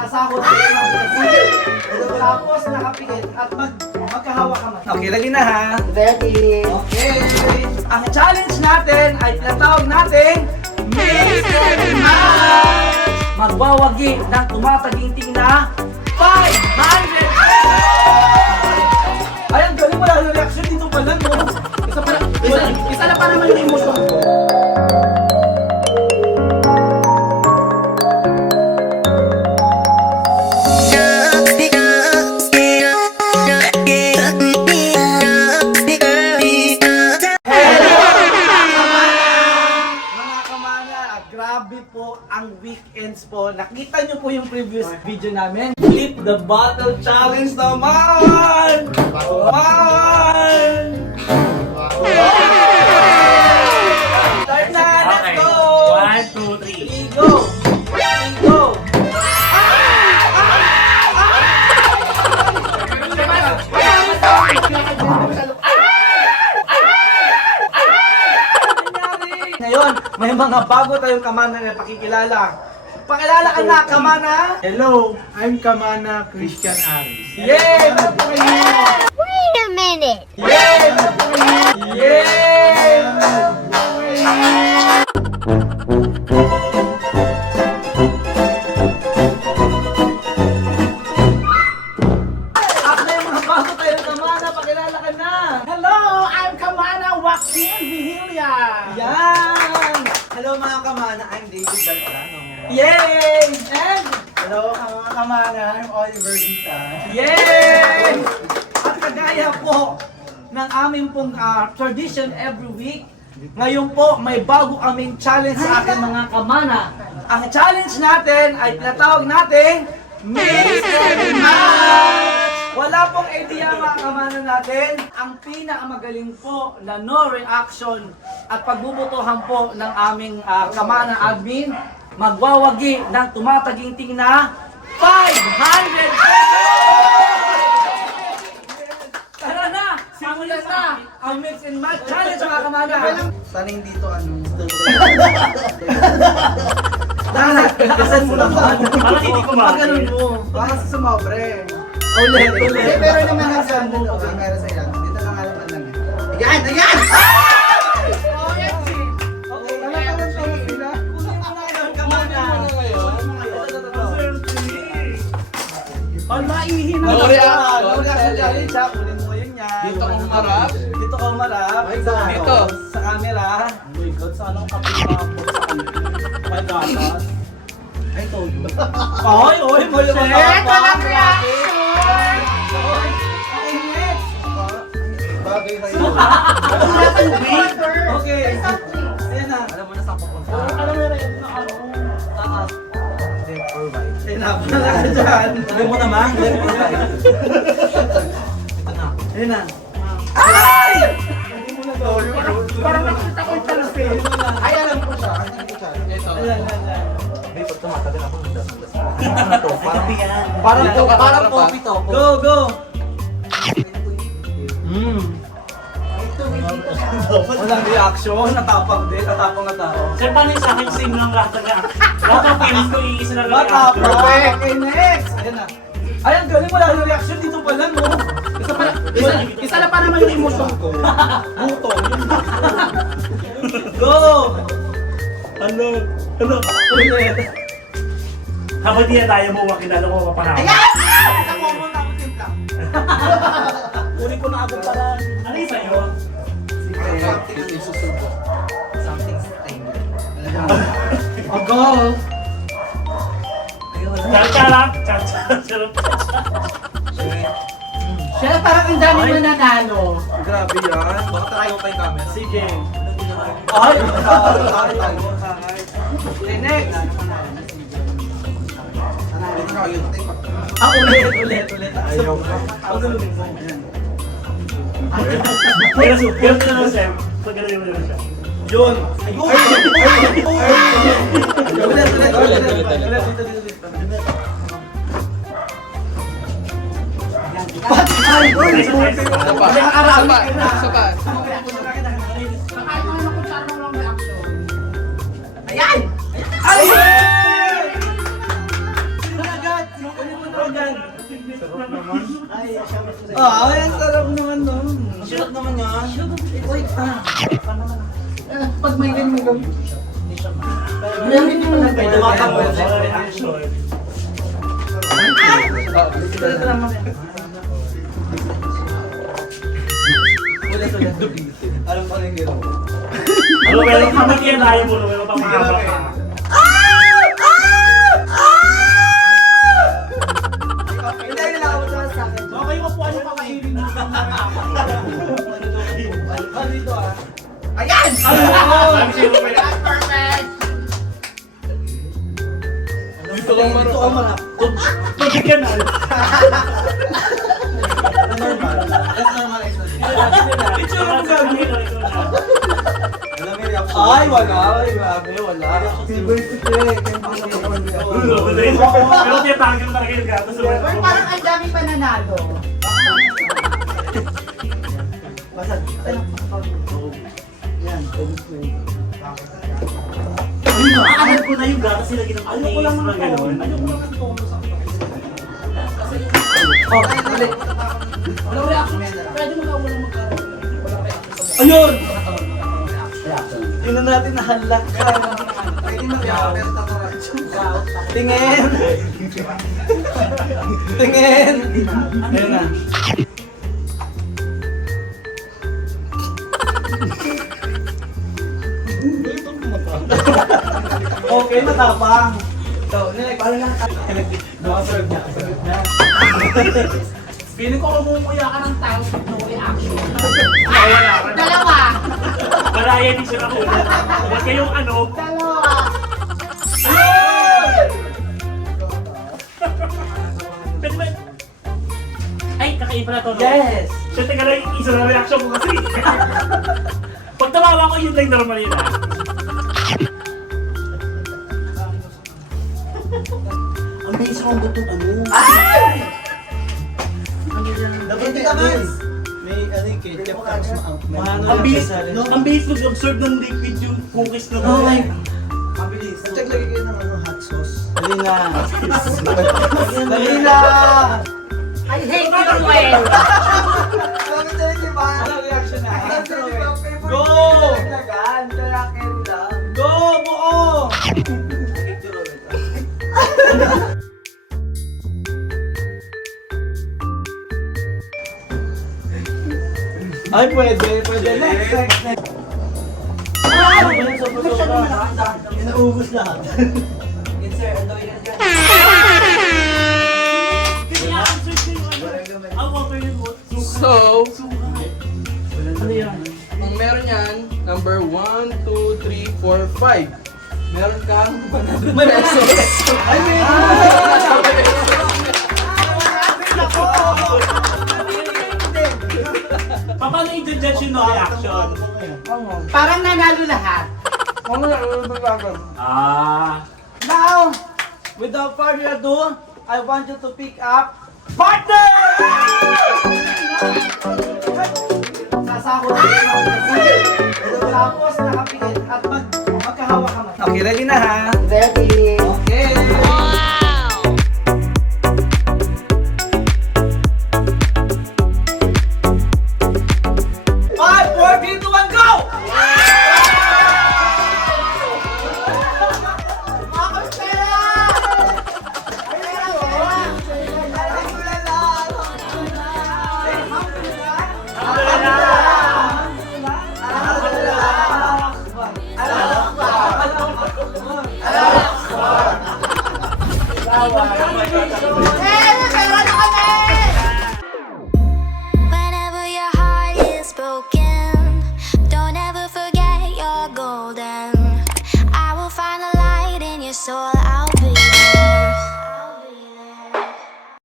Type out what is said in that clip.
sasahod sa isang Brazil. Tapos nakapikit at magkahawa ka man. Okay, ready na ha? Ready. Okay. Ang challenge natin ay tinatawag natin Mystery Match! Magwawagi ng tumataginting na 500 pesos! Ay, ang galing, wala na reaction dito pa lang, no? Isa na pa naman yung emotion ko. Grabe po ang weekends po. Nakita nyo po yung previous video namin. Flip the bottle challenge naman! Naman! Start na! Let's go! 1, 2, 3. Go! Go! Ngayon, may mga bago tayong kamana na pakikilala. Pakilala ka na, kamana! Hello, I'm Kamana Christian Aris. Yay! Wait a minute. Yay! Yay! At may mga bago tayong kamana, pakilala ka na! Hello, I'm Kamana Joaquin Vigilia. Yan! Hello mga kamana, I'm David Beltrano. Yay! And Hello mga kamana, I'm Oliver Dita. yay! At kagaya po ng aming pong tradition every week, ngayon po may bago kaming challenge sa ating mga kamana. Ang challenge natin ay tinatawag natin Mystery Match! Wala pong idea mga kamana natin. Ang pinakamagaling po na no reaction at pagbubutuhan po ng aming kamana admin, magwawagi ng tumataginting na 500 pesos! Tara na! Simulan na! Ang Mix and Match Challenge mga kamana! Sana hindi to ano. Lakasan mo lang ba? Parang hindi ko Pagano'n mo. Baka sa sumobre. Ulit, Hindi, ulit. pero naman nasa ano, okay, meron sa ilan. Dito lang alaman lang. Ayan! Ayan! Okay, talagang sila. Kunin mo na yun, kamana. Pag maihi na. No reaction challenge ha. Kunin mo yun yan. Dito ka umarap? Dito ka umarap. Dito. Sa camera. Oh my God, sana ang kapita po sa kanila. I told you. Oy, oy, mo yung mga walang reaction. Okay, next. Bagay na yun. Okay. Ayan na. Alam mo na saan pupunta. Alam mo rin na ano. Taas. Ayan na. Pala ka dyan. Alam mo naman. Ayan na. Ay! Parang nakita ko yung talapin. Ay, alam ko siya. Ito. Ayan, ayan. May pag tumatagal ako, ano to? Parang coffee to. Go, go. Walang reaction. Natapang din. Natapang na tao. Sir, paano yung sa akin same lang lahat na lahat ng feelings ko, iisa na lang Matapang. reaction. Okay, next. Ayan na. Ay, ang galing. Wala na reaction dito pa lang, no? Isa na pa naman yung emotion ko. Buto. Go! Ano? Ulit. Habang di na tayo mo, wakilala ko mapanahon. Sa common ako timpla. Uli ko na agad pala. Ano yung sa'yo? Something isusubo. Something stain. A goal. Chacha lang. Chacha. Sarap. Siya parang ang dami mo nanalo. Grabe yan. Baka try ko pa yung camera. Sige. Ay! Okay, next. Ulit. Ayaw. Pagulunin mo. Pero super na lang, sir. Pagkagaling mo naman siya. Yun. Isa pa. Isa pa. Kahit mga nakutsara mo lang reaction. Ay! Sino agad? agad. Oh, ang sarap naman nun. Sarap naman yan. Wait, Pag may ganyan mo. Hindi pa na May tumatakbo sa reaction. Alam ko na yung gano'n. Ano, meron ka mag yan, ayaw mo, meron pang mahaba ka. Hindi, nilawag naman sa akin. Okay, mapuan yung pakainin mo. Dito ah. Ayan! Sabi sa'yo, may Dito lang Ito ako marap. tubig ka na. Normal. That's normal exercise. Picture mo gagawin. Alam mo yung reaction. Ay, wala. Ay, grabe, wala. Pero tiyatanggal talaga yung gato sa Or parang ang dami pa nanalo. Basag. Yan. Nakakahanap ko na yung gato sila ginang Ayoko lang na ng gano'n. Ayoko lang ng tono sa Oh, ulit. Walang reaction. Pwede mo walang magkaroon. Walang reaction. Ayun! Tingnan natin na halak. Pwede na react, pero tatarancho. Tingin! Tingin! Ayun na. Okay, matapang. So, parang lang. Nakaserve niya. Kasagot niya. Feeling ko kumumuya ka ng tiles with no reaction. Wala ka na. Dalawa. Maraya din siya ako. Huwag kayong ano. Dalawa. Pwede ba? Ay, kakaiba na to, no? Yes! So, teka lang, isa na reaction ko kasi. Pag tumawa ko, yun lang normal yun, ah. Ang bilis akong butong ano. Dapat naman. May ano yung ketchup tapos ma-out. Ang bilis mag-absorb ng liquid yung cookies na Oh my... Mabilis. Check lagi kayo ng ano, hot sauce. Dali na. Dali na! I hate you, Noel. Bakit tayo di ba? Anong reaction na? Go! Go! Naglagaan, kaya carry lang. Go! Buo! Ay, pwede. Pwede. Next, next, next. Inaubos lahat. Kasi i-absorb ko yung ano. Ang water yung So, ano yan? ang meron yan, number 1, 2, 3, 4, 5. Meron kang 100 pesos. Ay, may Paano i-judge yung no reaction? Parang nanalo lahat. Ah. Now, without further ado, I want you to pick up partner! Sasako na tapos nakapikit at magkahawak ka. Okay, ready na ha? Ready. Okay. Wow. 5, 4, 3, 2, 1, go! Hey!